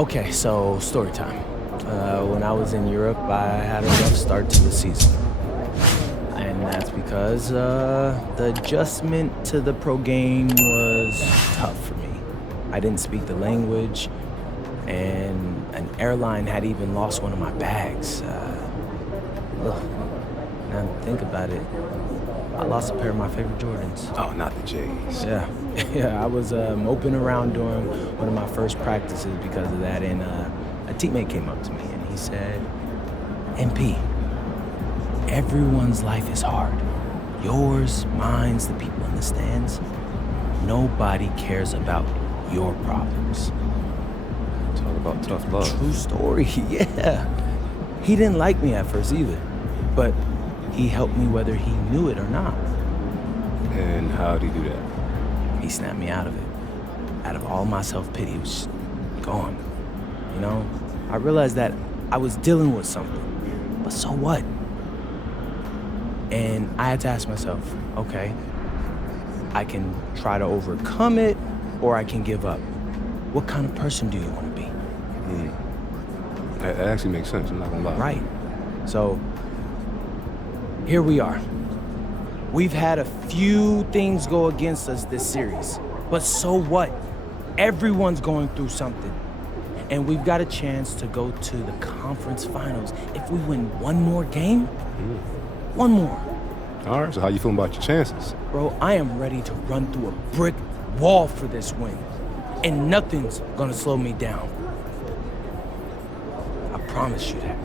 Okay, so story time. When I was in Europe, I had a rough start to the season. And that's because the adjustment to the pro game was tough for me. I didn't speak the language, and an airline had even lost one of my bags. Now to think about it, I lost a pair of my favorite Jordans. Oh, not the J's. Yeah, I was moping around during one of my first practices because of that, and a teammate came up to me and he said, MP, everyone's life is hard. Yours, mine's, the people in the stands. Nobody cares about your problems. Talk about tough love. True story, yeah. He didn't like me at first either, but he helped me whether he knew it or not. And how'd he do that? He snapped me out of it. Out of all my self-pity, it was just gone. You know, I realized that I was dealing with something, but so what? And I had to ask myself, okay, I can try to overcome it, or I can give up. What kind of person do you want to be? That actually makes sense, I'm not gonna lie. Right. So, here we are. We've had a few things go against us this series, but so what? Everyone's going through something. And we've got a chance to go to the conference finals if we win one more game. One more. All right, so how you feeling about your chances? Bro, I am ready to run through a brick wall for this win. And nothing's gonna slow me down. I promise you that.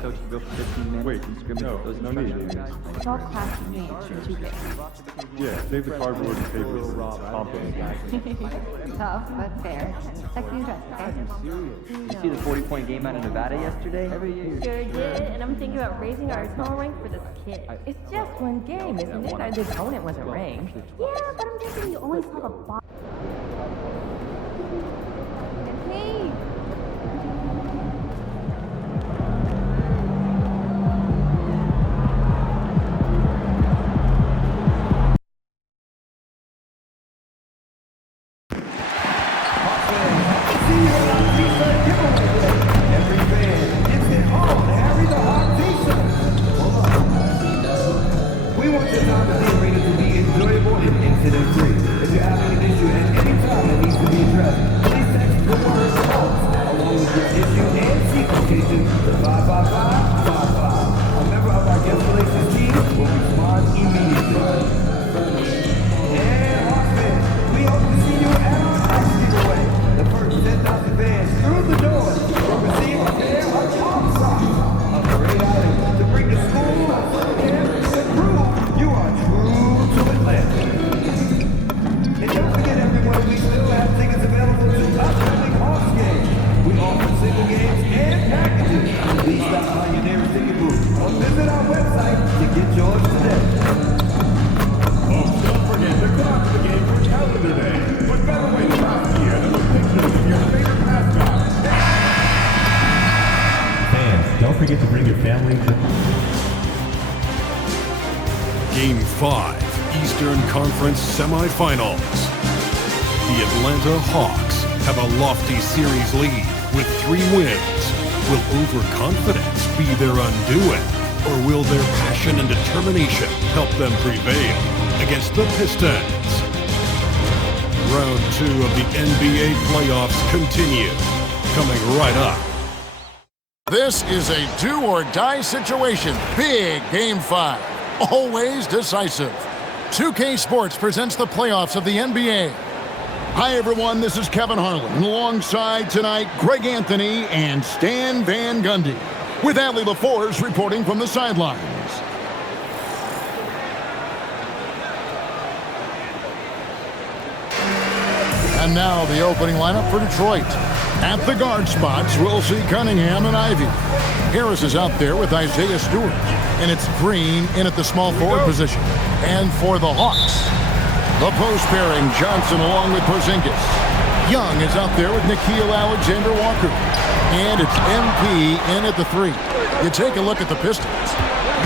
Coach, go for 15 minutes. Wait, no need. It's all class games and 2 games. Yeah, save the cardboard and paper compost. Tough, but fair. Second address, okay? You see the 40-point game out of Nevada yesterday? Sure did, and I'm thinking about raising our total rank for this kid. It's just one game, isn't it? Our opponent wasn't ranked. Yeah, but I'm guessing you always have a box. Hey! forget to bring your family to... Game 5, Eastern Conference Semifinals. The Atlanta Hawks have a lofty series lead with 3 wins. Will overconfidence be their undoing, or will their passion and determination help them prevail against the Pistons? Round 2 of the NBA playoffs continue, coming right up. This is a do-or-die situation. Big Game 5. Always decisive. 2K Sports presents the playoffs of the NBA. Hi, everyone. This is Kevin Harlan. Alongside tonight, Greg Anthony and Stan Van Gundy. With Adley LaForce reporting from the sidelines. And now the opening lineup for Detroit. At the guard spots, we'll see Cunningham and Ivy. Harris is out there with Isaiah Stewart. And it's Green in at the small forward position. And for the Hawks, the post pairing, Johnson along with Porzingis. Young is out there with Nickeil Alexander-Walker. And it's MP in at the 3. You take a look at the Pistons.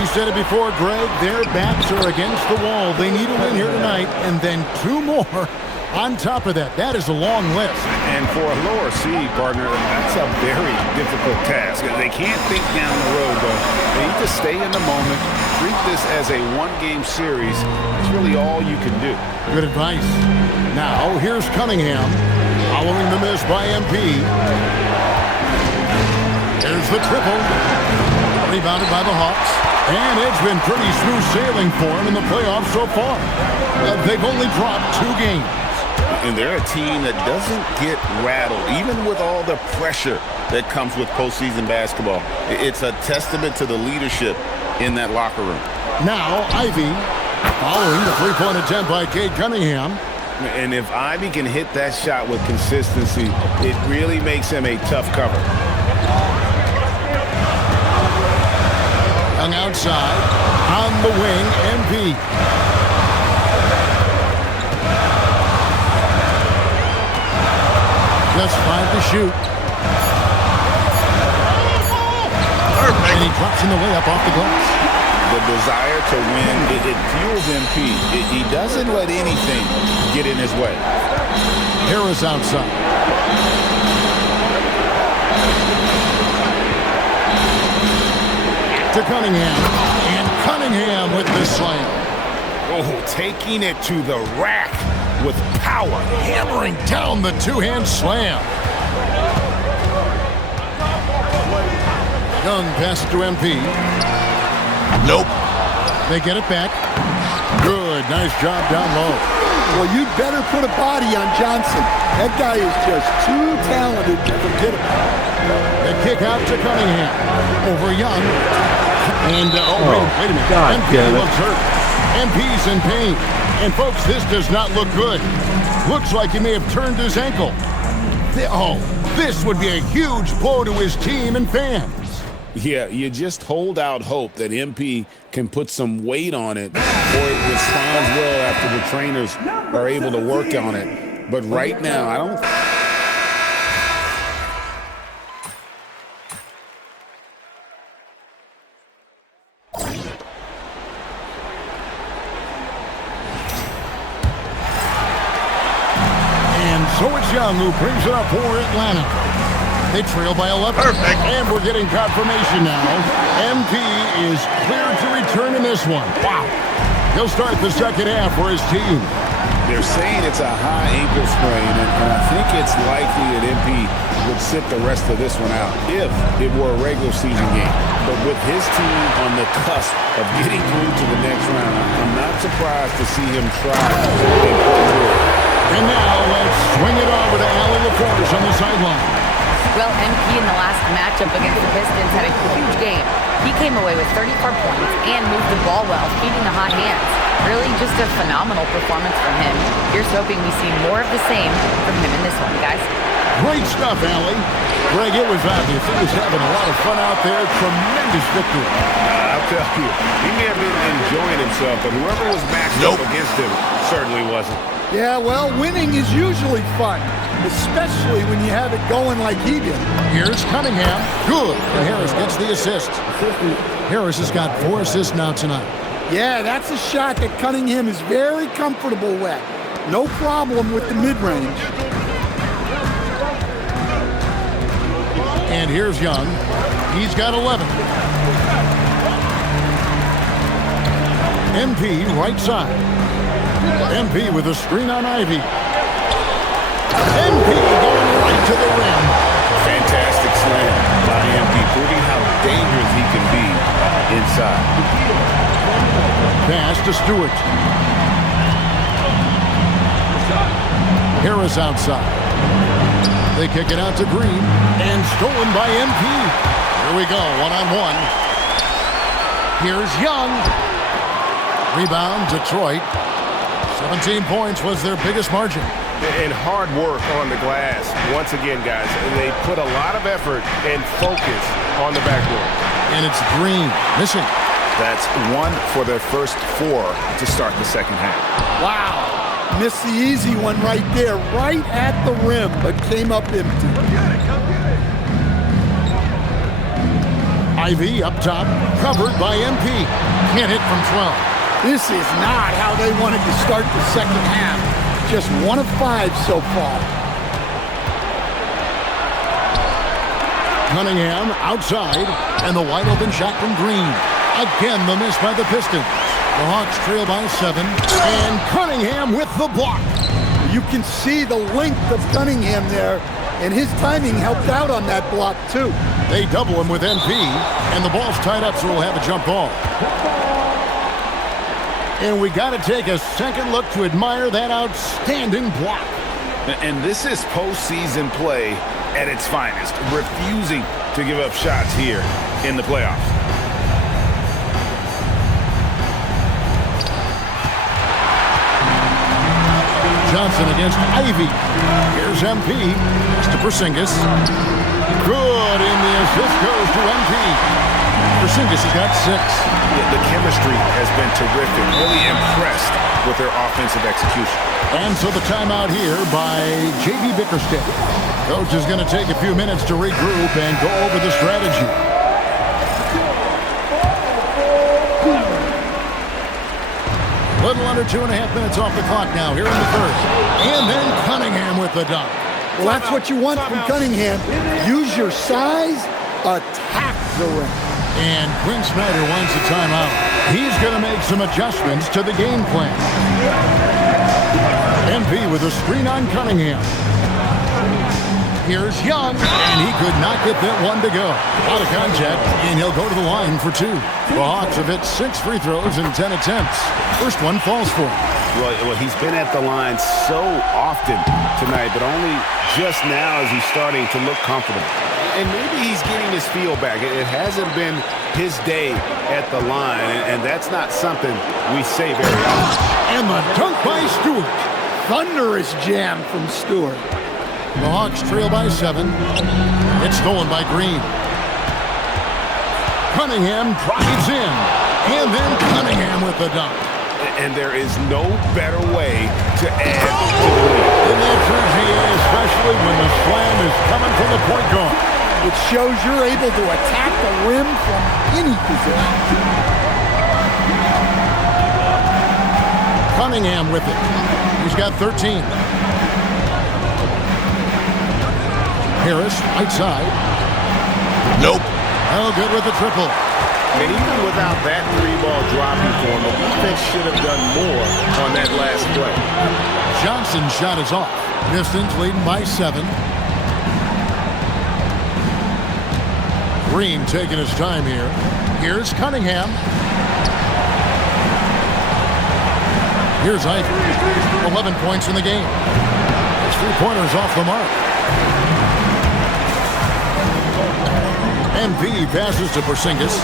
You said it before, Greg, their backs are against the wall. They need a win here tonight, and then 2 more on top of that. That is a long list. And for a lower seed, partner, that's a very difficult task. They can't think down the road, though. They need to stay in the moment, treat this as a one-game series. It's really all you can do. Good advice. Now, here's Cunningham, following the miss by MP. There's the triple. Rebounded by the Hawks. And it's been pretty smooth sailing for him in the playoffs so far. They've only dropped 2 games. And they're a team that doesn't get rattled, even with all the pressure that comes with postseason basketball. It's a testament to the leadership in that locker room. Now, Ivy, following the 3-point attempt by Cade Cunningham. And if Ivy can hit that shot with consistency, it really makes him a tough cover. Young outside, on the wing, MP. Just 5 to shoot. Perfect. And he drops in the layup off the glass. The desire to win, it fuels MP. He doesn't let anything get in his way. Harris outside. To Cunningham. And Cunningham with the slam. Oh, taking it to the rack with power. Hammering down the 2-hand slam. Young passes to MP. Nope. They get it back. Good. Nice job down low. Well, you'd better put a body on Johnson. That guy is just too talented to forget about. They kick out to Cunningham. Over Young. And, wait a minute. God MP looks hurt. MP's in pain. And, folks, this does not look good. Looks like he may have turned his ankle. This would be a huge blow to his team and fans. Yeah, you just hold out hope that MP can put some weight on it or it responds well after the trainers are able to work on it. But right now, I don't... So it's Young who brings it up for Atlanta. They trail by 11. Perfect. And we're getting confirmation now. MP is cleared to return in this one. Wow. He'll start the second half for his team. They're saying it's a high ankle sprain, and I think it's likely that MP would sit the rest of this one out if it were a regular season game. But with his team on the cusp of getting through to the next round, I'm not surprised to see him try and pull through. And now let's swing it over to Allie LaForge on the sideline. Well, MP in the last matchup against the Pistons had a huge game. He came away with 34 points and moved the ball well, feeding the hot hands. Really just a phenomenal performance from him. Here's hoping we see more of the same from him in this one, guys. Great stuff, Allie. Greg, it was obvious. He was having a lot of fun out there. Tremendous victory. I'll tell you, he may have been enjoying himself, but whoever was matched up against him certainly wasn't. Yeah, well, winning is usually fun, especially when you have it going like he did. Here's Cunningham. Good. And Harris gets the assist. Harris has got 4 assists now tonight. Yeah, that's a shot that Cunningham is very comfortable with. No problem with the mid-range. And here's Young. He's got 11. MP right side. MP with a screen on Ivy. MP going right to the rim. Fantastic slam by MP, proving how dangerous he can be inside. Pass to Stewart. Harris outside. They kick it out to Green. And stolen by MP. Here we go, one-on-one. Here's Young. Rebound, Detroit. 17 points was their biggest margin. And hard work on the glass. Once again, guys, they put a lot of effort and focus on the backboard. And it's Green missing. That's 1 for their first 4 to start the second half. Wow. Missed the easy one right there, right at the rim, but came up empty. Ivy up top, covered by MP. Can't hit from 12. This is not how they wanted to start the second half. Just 1 of 5 so far. Cunningham outside, and the wide open shot from Green. Again, the miss by the Pistons. The Hawks trail by 7, and Cunningham with the block. You can see the length of Cunningham there, and his timing helped out on that block too. They double him with MP, and the ball's tied up, so we'll have a jump ball. And we got to take a second look to admire that outstanding block. And this is postseason play at its finest, refusing to give up shots here in the playoffs. Johnson against Ivy. Here's MP. To Porzingis. Good, and the assist goes to MP. Porzingis has got 6. The chemistry has been terrific. Really impressed with their offensive execution. And so the timeout here by J.B. Bickerstaff. Coach is going to take a few minutes to regroup and go over the strategy. Little under 2.5 minutes off the clock now here in the first. And then Cunningham with the dunk. Well, that's what you want from Cunningham. Use your size, attack the rim. And Quinn Snyder wants a timeout. He's going to make some adjustments to the game plan. MP with a screen on Cunningham. Here's Young, and he could not get that one to go. Out of contact, and he'll go to the line for 2. The Hawks have hit 6 free throws in 10 attempts. First one falls for him. Well, he's been at the line so often tonight, but only just now is he starting to look comfortable. And maybe he's getting his feel back. It hasn't been his day at the line, and that's not something we say very often. And the dunk by Stewart. Thunderous jam from Stewart. The Hawks trail by 7. It's stolen by Green. Cunningham drives in. And then Cunningham with the dunk. And there is no better way to add to the lead. In that jersey, especially when the slam is coming from the point guard. It shows you're able to attack the rim from any position. Cunningham with it. He's got 13. Harris, right side. Nope. Oh, good with the triple. And even without that 3-ball dropping for him, the defense should have done more on that last play. Johnson's shot is off. Pistons leading by 7. Green taking his time here. Here's Cunningham. Here's Ivy. 11 points in the game. His 3-pointers off the mark. MP passes to Porzingis.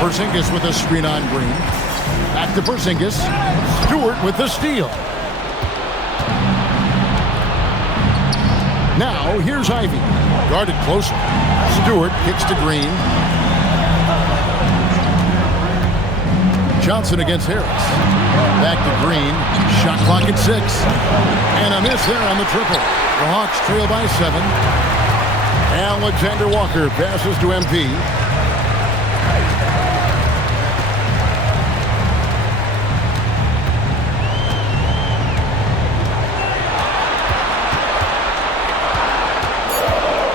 Porzingis with a screen on Green. Back to Porzingis. Stewart with the steal. Now, here's Ivy. Guarded closer. Stewart kicks to Green. Johnson against Harris. Back to Green. Shot clock at 6. And a miss there on the triple. The Hawks trail by 7. Alexander Walker passes to MP.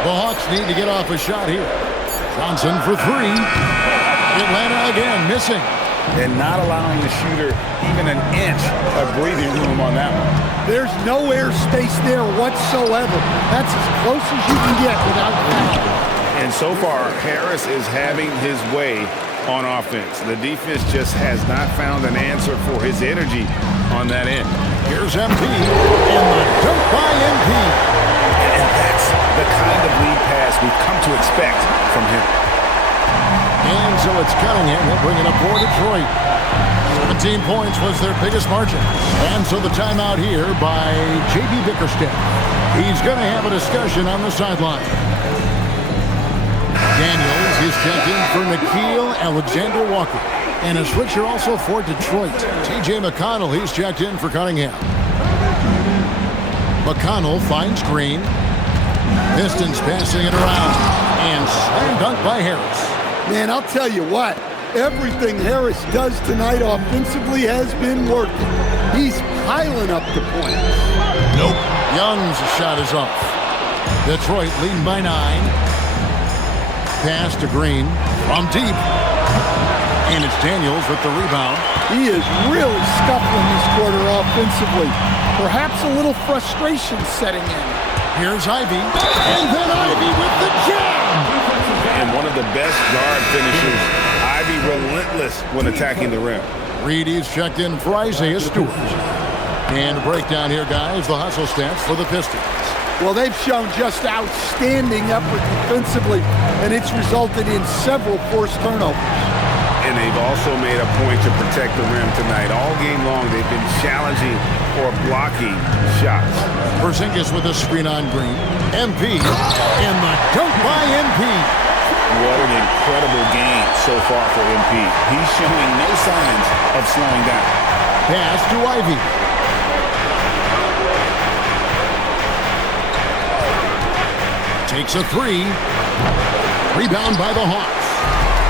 The Hawks need to get off a shot here. Johnson for 3. Atlanta again missing. And not allowing the shooter even an inch of breathing room on that one. There's no air space there whatsoever. That's as close as you can get without foul. And so far, Harris is having his way on offense. The defense just has not found an answer for his energy on that end. Here's MP, and the dunk by MP. And that's the kind of lead pass we've come to expect from him. And so it's Cunningham. He'll bring it up for Detroit. 17 points was their biggest margin. And so the timeout here by J.B. Bickerstaff. He's going to have a discussion on the sideline. Daniels is checked in for Nickeil Alexander-Walker. And a switcher also for Detroit. T.J. McConnell, he's checked in for Cunningham. McConnell finds Green. Pistons passing it around. And slam dunk by Harris. Man, I'll tell you what. Everything Harris does tonight offensively has been working. He's piling up the points. Nope. Young's shot is off. Detroit leading by 9. Pass to Green from deep. And it's Daniels with the rebound. He is really scuffling this quarter offensively. Perhaps a little frustration setting in. Here's Ivy. And then Ivy with the jam. And one of the best guard finishers. Ivy relentless when attacking the rim. Reedy's checked in for Isaiah Stewart. And a breakdown here, guys. The hustle stats for the Pistons. Well, they've shown just outstanding effort defensively, and it's resulted in several forced turnovers. And they've also made a point to protect the rim tonight. All game long, they've been challenging or blocking shots. Porzingis with a screen on Green. MP. And the dunk by MP. What an incredible game so far for MP. He's showing no signs of slowing down. Pass to Ivy. Takes a 3. Rebound by the Hawks.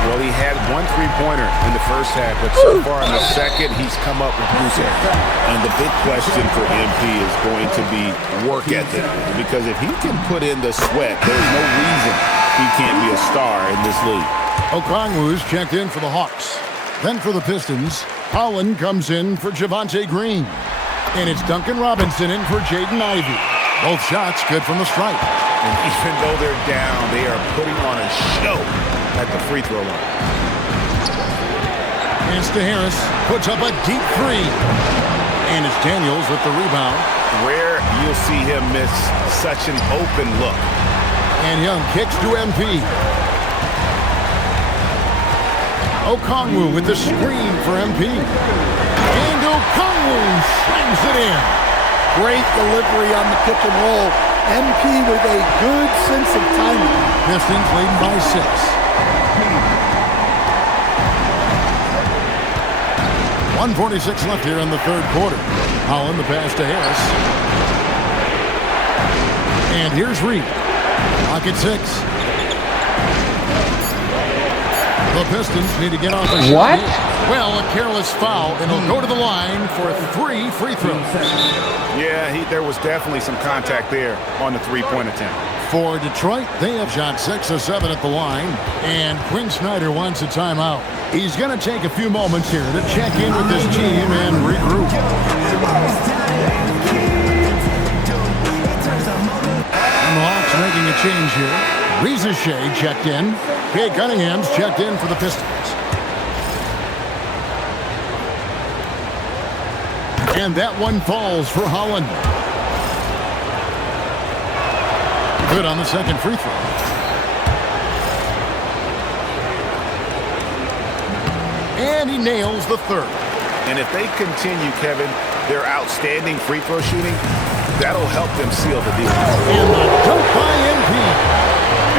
Well, he had one three-pointer in the first half, but so far in the second, he's come up with loose ends. And the big question for MP is going to be work ethic, because if he can put in the sweat, there's no reason he can't be a star in this league. Okongwu's checked in for the Hawks. Then for the Pistons, Holland comes in for Javonte Green. And it's Duncan Robinson in for Jaden Ivey. Both shots good from the stripe. And even though they're down, they are putting on a show at the free throw line. Pass to Harris, puts up a deep 3. And it's Daniels with the rebound. Rare you'll see him miss such an open look. And Young kicks to MP. Okongwu with the screen for MP. And Okongwu slams it in. Great delivery on the pick and roll. MP with a good sense of timing. Pistons leading by 6. .146 left here in the third quarter. Holland the pass to Harris. And here's Reed. Clock at 6. The Pistons need to get off a shot. What? Well, a careless foul, and he'll go to the line for 3 free throws. Yeah, there was definitely some contact there on the three-point attempt. For Detroit, they have shot 6 of 7 at the line, and Quinn Snyder wants a timeout. He's going to take a few moments here to check in with his team and regroup. And the Hawks making a change here. Reza Shea checked in. Kay Cunningham's checked in for the Pistons. And that one falls for Holland. Good on the second free throw. And he nails the third. And if they continue, Kevin, their outstanding free throw shooting, that'll help them seal the deal. And the dunk by MP.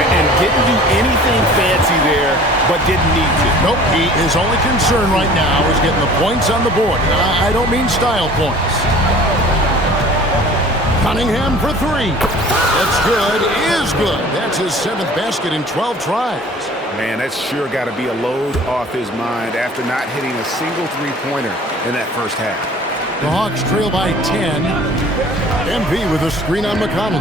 And didn't do anything fancy there, but didn't need to. Nope, his only concern right now is getting the points on the board. I don't mean style points. Cunningham for 3. That's good, is good. That's his 7th basket in 12 tries. Man, that's sure got to be a load off his mind after not hitting a single three-pointer in that first half. The Hawks trail by 10. MP with a screen on McConnell.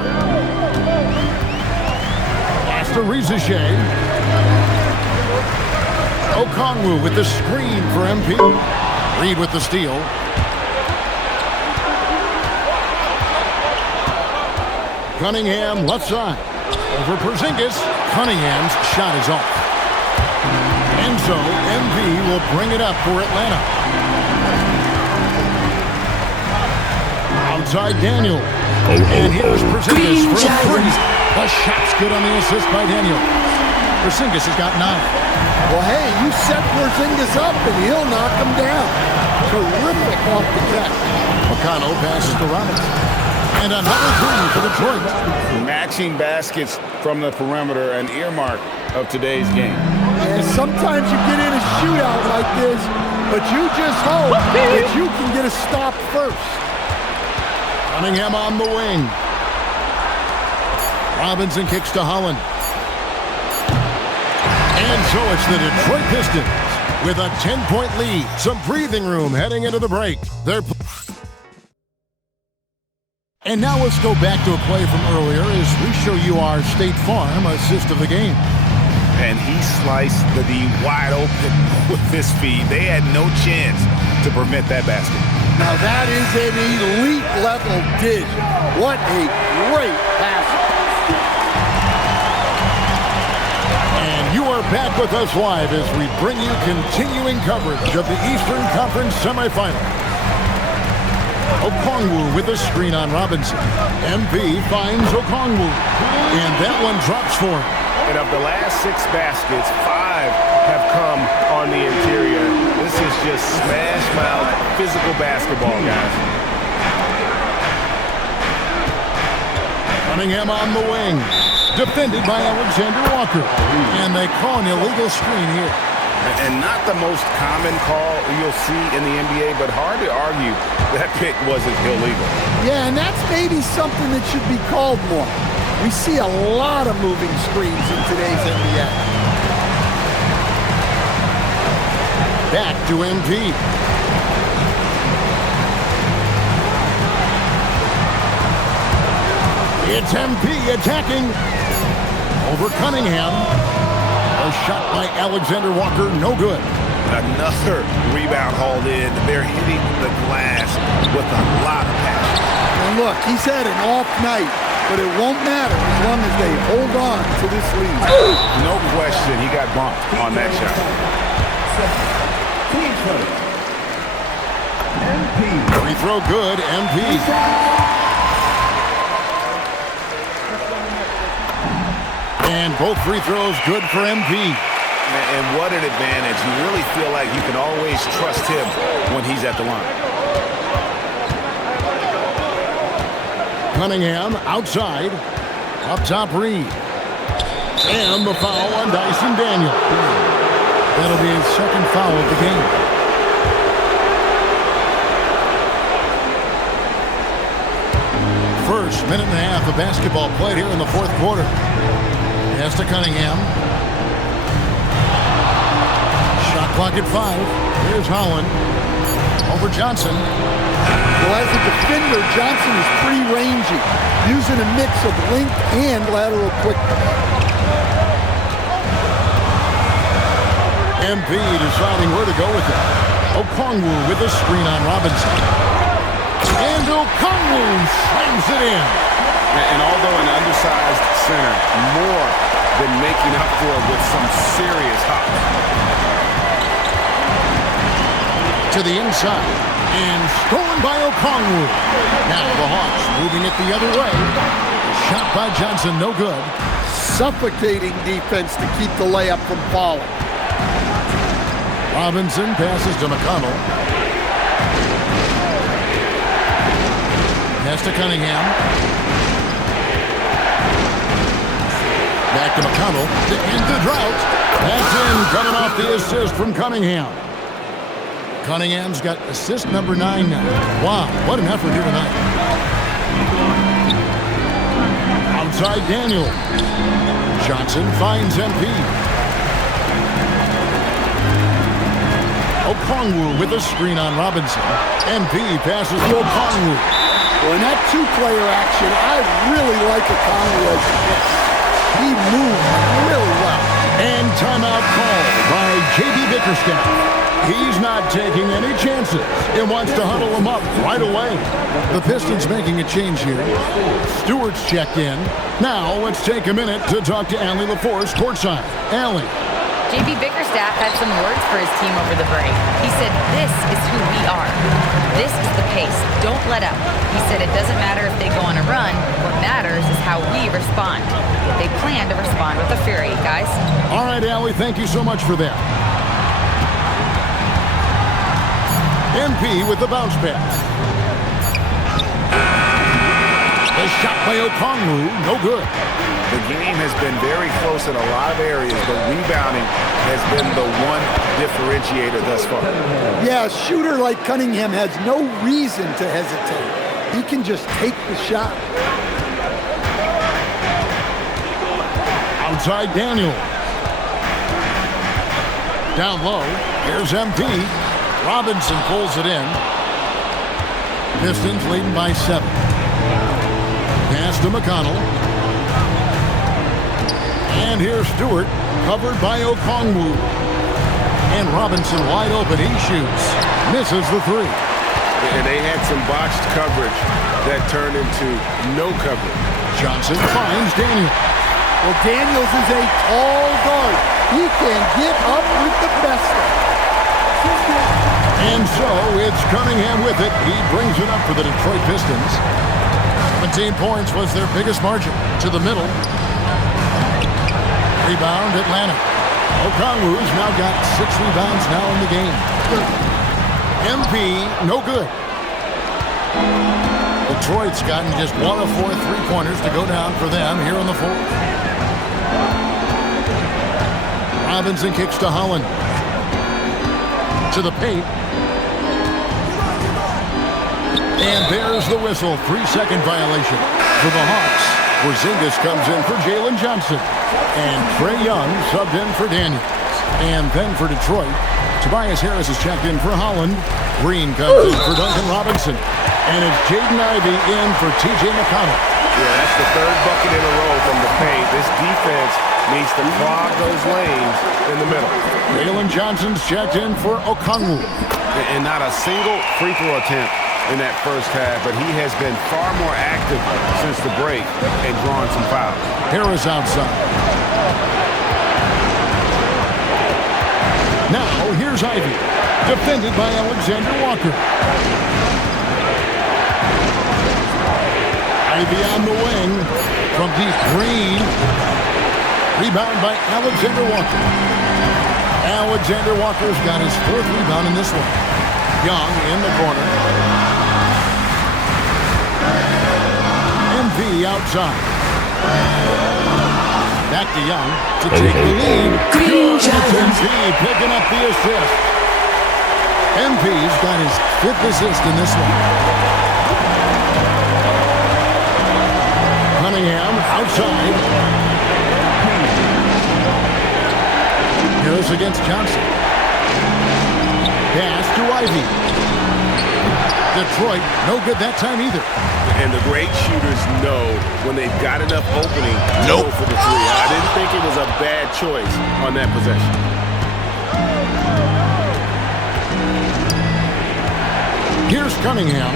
To Reza Shea. Okongwu with the screen for MP. Reed with the steal. Cunningham left side. Over Porzingis. Cunningham's shot is off. And so MP will bring it up for Atlanta. Outside Daniel. And here's Porzingis for a 3. The shot's good on the assist by Daniel. Porzingis has got 9. Well, hey, you set Porzingis up and he'll knock him down. Terrific off the catch. McConnell passes to Robinson. And another 3 for Detroit. Matching baskets from the perimeter, an earmark of today's game. And sometimes you get in a shootout like this, but you just hope that you can get a stop first. Cunningham on the wing. Robinson kicks to Holland. And so it's the Detroit Pistons with a 10-point lead. Some breathing room heading into the break. And now let's go back to a play from earlier as we show you our State Farm assist of the game. And he sliced the D wide open with his feet. They had no chance to prevent that basket. Now that is an elite level dish. What a great pass. And you are back with us live as we bring you continuing coverage of the Eastern Conference semifinal. Okongwu with a screen on Robinson. MP finds Okongwu. And that one drops for him. And of the last 6 baskets, 5 have come on the interior. This is just smash mouth physical basketball, guys. Cunningham on the wing. Defended by Alexander Walker. And they call an illegal screen here. And not the most common call you'll see in the NBA, but hard to argue that pick wasn't illegal. Yeah, and that's maybe something that should be called more. We see a lot of moving screens in today's NBA. Back to MP. It's MP attacking. Over Cunningham. A shot by Alexander Walker, no good. Another rebound hauled in. They're hitting the glass with a lot of passion. And look, he's had an off night, but it won't matter as long as they hold on to this lead. No question, he got bumped on that shot. Free throw good, MP. And both free throws good for MP. And what an advantage. You really feel like you can always trust him when he's at the line. Cunningham outside. Up top Reed. And the foul on Dyson Daniel. That'll be his second foul of the game. First minute and a half of basketball played here in the fourth quarter. Pass to Cunningham. Shot clock at 5. Here's Holland. Over Johnson. Well, as a defender, Johnson is pretty rangy, using a mix of length and lateral quickness. MP deciding where to go with it. Okongwu with a screen on Robinson. And Okongwu slams it in. And although an undersized center, more than making up for it with some serious hops. To the inside. And stolen by Okongwu. Now the Hawks moving it the other way. Shot by Johnson, no good. Suffocating defense to keep the layup from falling. Robinson passes to McConnell. Pass to Cunningham. Back to McConnell to end the drought. That's in, coming off the assist from Cunningham. Cunningham's got assist number 9 now. Wow, what an effort here tonight. Outside Daniel. Johnson finds MP. Okongwu with a screen on Robinson. MP passes to Okongwu. Well, in that two-player action, I really like Okongwu as a hit. He moves really well. And timeout called by J.B. Bickerstaff. He's not taking any chances and wants to huddle him up right away. The Pistons making a change here. Stewart's checked in. Now let's take a minute to talk to Allie LaForce courtside. Allie. J.B. Bickerstaff had some words for his team over the break. He said, "This is who we are. This is the pace. Don't let up." He said it doesn't matter if they go on a run. What matters is how we respond. They plan to respond with a fury, guys. All right, Allie, thank you so much for that. MP with the bounce pass. A shot by Okongwu, no good. The game has been very close in a lot of areas, but rebounding has been the one differentiator thus far. Yeah, a shooter like Cunningham has no reason to hesitate. He can just take the shot. Outside Daniel. Down low, here's MP. Robinson pulls it in. Pistons leading by 7. Pass to McConnell. And here's Stewart, covered by Okongwu. And Robinson wide open, he shoots. Misses the 3. And they had some botched coverage that turned into no coverage. Johnson finds Daniel. Well, Daniels is a tall guard. He can get up with the best of them. And so it's Cunningham with it. He brings it up for the Detroit Pistons. 17 points was their biggest margin. To the middle. Rebound, Atlanta. Okongwu's now got 6 rebounds now in the game. MP, no good. Detroit's gotten just 1 of 4 3-pointers to go down for them here in the 4th. Robinson kicks to Holland. To the paint. And there's the whistle. 3-second violation for the Hawks. Porzingis comes in for Jalen Johnson. And Trae Young subbed in for Daniels. And then for Detroit, Tobias Harris is checked in for Holland. Green comes in for Duncan Robinson. And it's Jaden Ivey in for T.J. McConnell. Yeah, that's the 3rd bucket in a row from the paint. This defense needs to clog those lanes in the middle. Jalen Johnson's checked in for Okongwu. And not a single free throw attempt in that first half, but he has been far more active since the break and drawn some fouls. Harris outside. Now, here's Ivey, defended by Alexander Walker. Ivey on the wing from deep. Green. Rebound by Alexander Walker. Alexander Walker's got his 4th rebound in this one. Young in the corner. MP outside. Back to Young to take the lead. Good. MP picking up the assist. MP's got his 5th assist in this one. Cunningham outside. Harris against Johnson. Pass to Ivey. Detroit, no good that time either. And the great shooters know when they've got enough opening to go for the 3. I didn't think it was a bad choice on that possession. Here's Cunningham,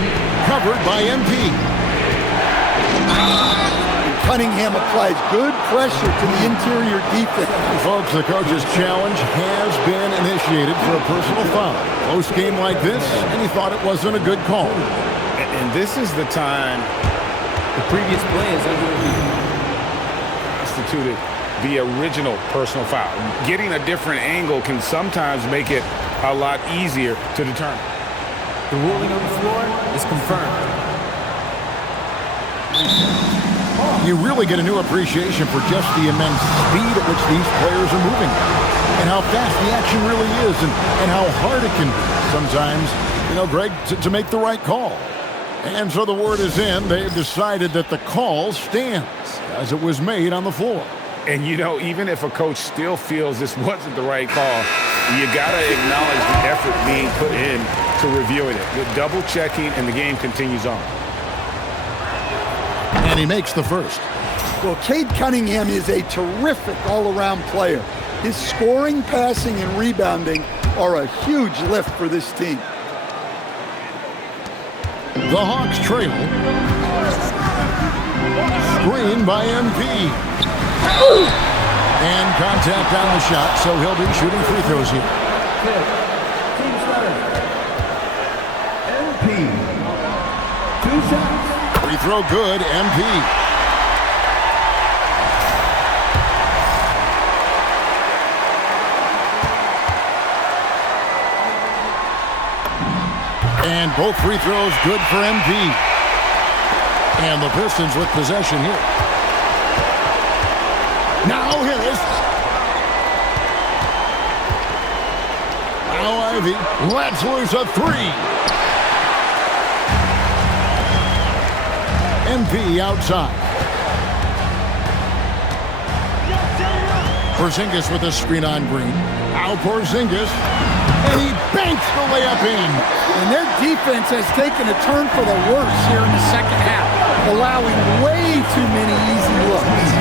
covered by MP. Cunningham applies good pressure to the interior defense. Folks, the coach's challenge has been initiated for a personal foul. Close game like this, and he thought it wasn't a good call. And this is the time the previous play is constituted the original personal foul. Getting a different angle can sometimes make it a lot easier to determine. The ruling on the floor is confirmed. You really get a new appreciation for just the immense speed at which these players are moving and how fast the action really is and how hard it can be sometimes, Greg, to make the right call. And so the word is in. They've decided that the call stands as it was made on the floor. And, even if a coach still feels this wasn't the right call, you got to acknowledge the effort being put in to reviewing it. The double checking, and the game continues on. And he makes the first. Well, Cade Cunningham is a terrific all-around player. His scoring, passing, and rebounding are a huge lift for this team. The Hawks trail. Screen by MP. And contact on the shot, so he'll be shooting free throws here. Team starter. MP. 2 shots. Free throw good, MP. And both free throws good for MP. And the Pistons with possession here. Now Harris. Now Ivey lets loose a 3. MP outside. Porzingis with a screen on Green. Now Porzingis, and he banks the layup in. And their defense has taken a turn for the worse here in the second half, allowing way too many easy looks.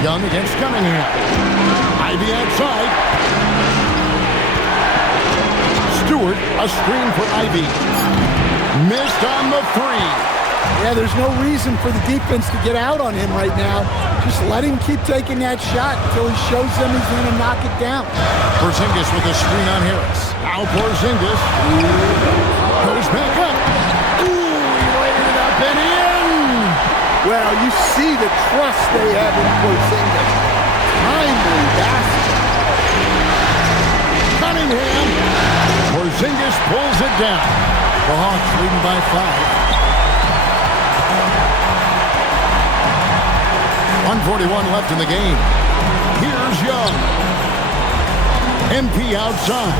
Young against Cunningham. Ivy outside. Stewart, a screen for Ivy. Missed on the three. Yeah, there's no reason for the defense to get out on him right now. Just let him keep taking that shot until he shows them he's going to knock it down. Porzingis with a screen on Harris. Now Porzingis goes back up. Ooh, he laid it up and in. Well, you see the trust they have in Porzingis. Timely basket. Cunningham. Porzingis pulls it down. The Hawks leading by 5. 1:41 left in the game. Here's Young. MP outside.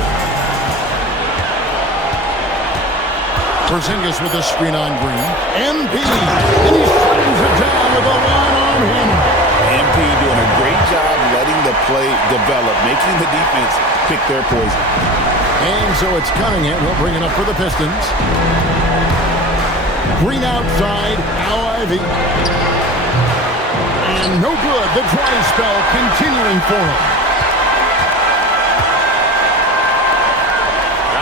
Porzingis with a screen on Green. MP, and he slams it down with a one-arm hammer. MP doing a great job letting the play develop, making the defense pick their poison. And so it's Cunningham. He'll bring it up for the Pistons. Green outside. Now Ivy. And no good. The dry spell continuing for him.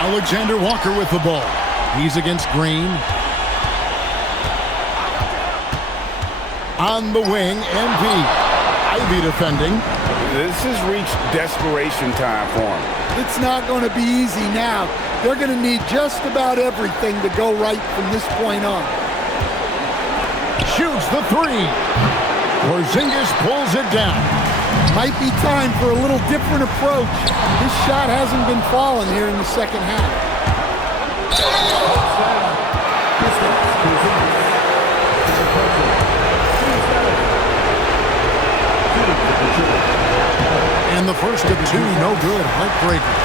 Alexander Walker with the ball. He's against Green. On the wing, MP. Ivy defending. This has reached desperation time for him. It's not going to be easy now. They're going to need just about everything to go right from this point on. Shoots the three. Porzingis pulls it down. Might be time for a little different approach. This shot hasn't been falling here in the second half. And the first of two, no good. Heartbreaker.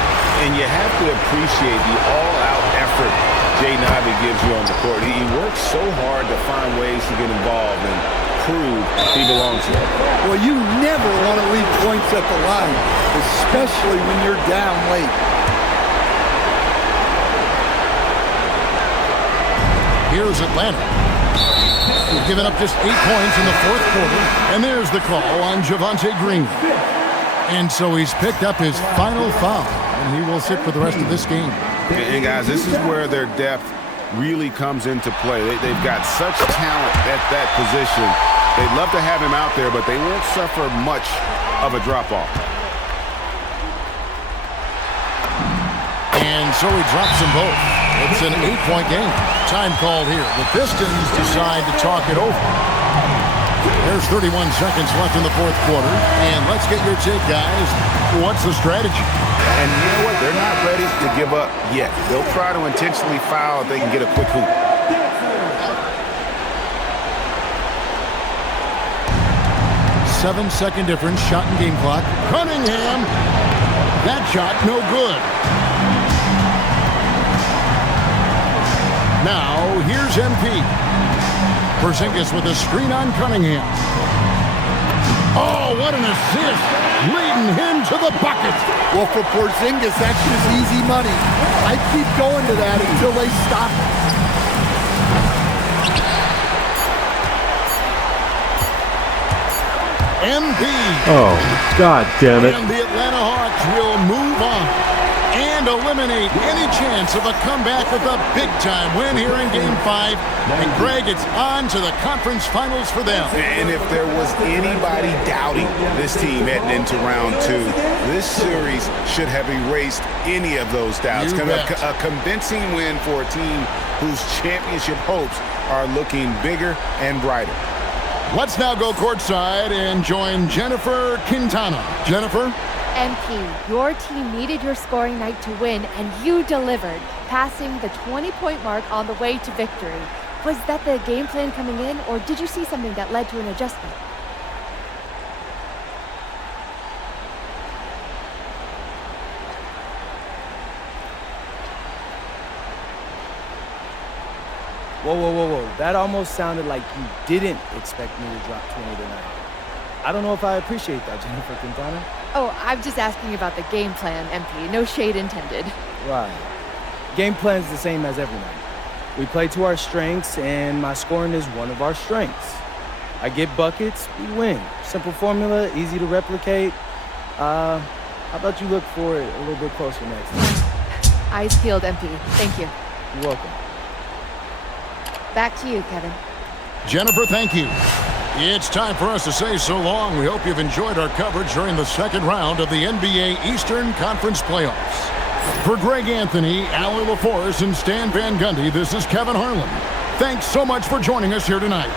And you have to appreciate the all-out effort Jaden Ivey gives you on the court. He works so hard to find ways to get involved and prove he belongs here. Well, you never want to leave points at the line, especially when you're down late. Here's Atlanta. We've given up just 8 points in the fourth quarter. And there's the call on Javonte Green. And so he's picked up his final foul, and he will sit for the rest of this game. And guys, this is where their depth really comes into play. They've got such talent at that position. They'd love to have him out there, but they won't suffer much of a drop-off. And so he drops them both. It's an 8-point game. Time called here. The Pistons decide to talk it over. There's 31 seconds left in the fourth quarter. And let's get your take, guys. What's the strategy? And you know what? They're not ready to give up yet. They'll try to intentionally foul if they can get a quick hoop. Seven-second difference, shot and game clock. Cunningham. That shot, no good. Now, here's MP. Porzingis with a screen on Cunningham. Oh, what an assist. Leading him to the bucket. Well, for Porzingis, that's just easy money. I keep going to that until they stop it. MP. Oh, God damn it. And the Atlanta Hawks will move on and eliminate any chance of a comeback with a big-time win here in Game 5. And, Greg, it's on to the conference finals for them. And if there was anybody doubting this team heading into round 2, this series should have erased any of those doubts. A convincing win for a team whose championship hopes are looking bigger and brighter. Let's now go courtside and join Jennifer Quintana. Jennifer? MP, your team needed your scoring night to win, and you delivered, passing the 20-point mark on the way to victory. Was that the game plan coming in, or did you see something that led to an adjustment? Whoa. That almost sounded like you didn't expect me to drop 20 tonight. I don't know if I appreciate that, Jennifer Quintana. Oh, I'm just asking about the game plan, MP. No shade intended. Right. Game plan's the same as every night. We play to our strengths, and my scoring is one of our strengths. I get buckets, we win. Simple formula, easy to replicate. How about you look for it a little bit closer next time? Eyes peeled, MP. Thank you. You're welcome. Back to you, Kevin. Jennifer, thank you. It's time for us to say so long. We hope you've enjoyed our coverage during the second round of the NBA Eastern Conference Playoffs. For Greg Anthony, Allie LaForce, and Stan Van Gundy, this is Kevin Harlan. Thanks so much for joining us here tonight.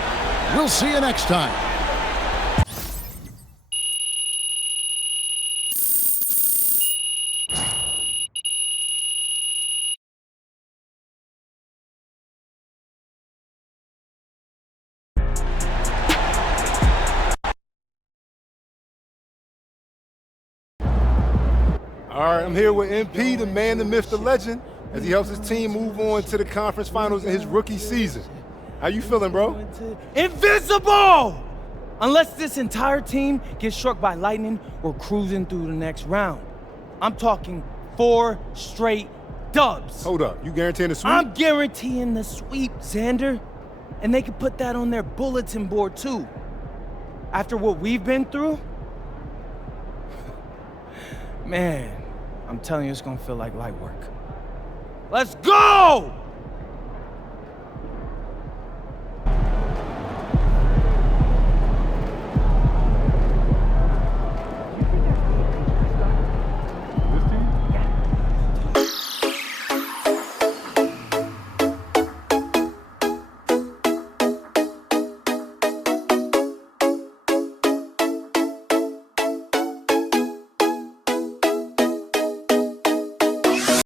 We'll see you next time. All right, I'm here with MP, the man, the myth, the legend, as he helps his team move on to the conference finals in his rookie season. How you feeling, bro? Invincible! Unless this entire team gets struck by lightning, we're cruising through the next round. I'm talking 4 straight dubs. Hold up, you guaranteeing the sweep? I'm guaranteeing the sweep, Xander. And they can put that on their bulletin board, too. After what we've been through, man, I'm telling you, it's gonna feel like light work. Let's go!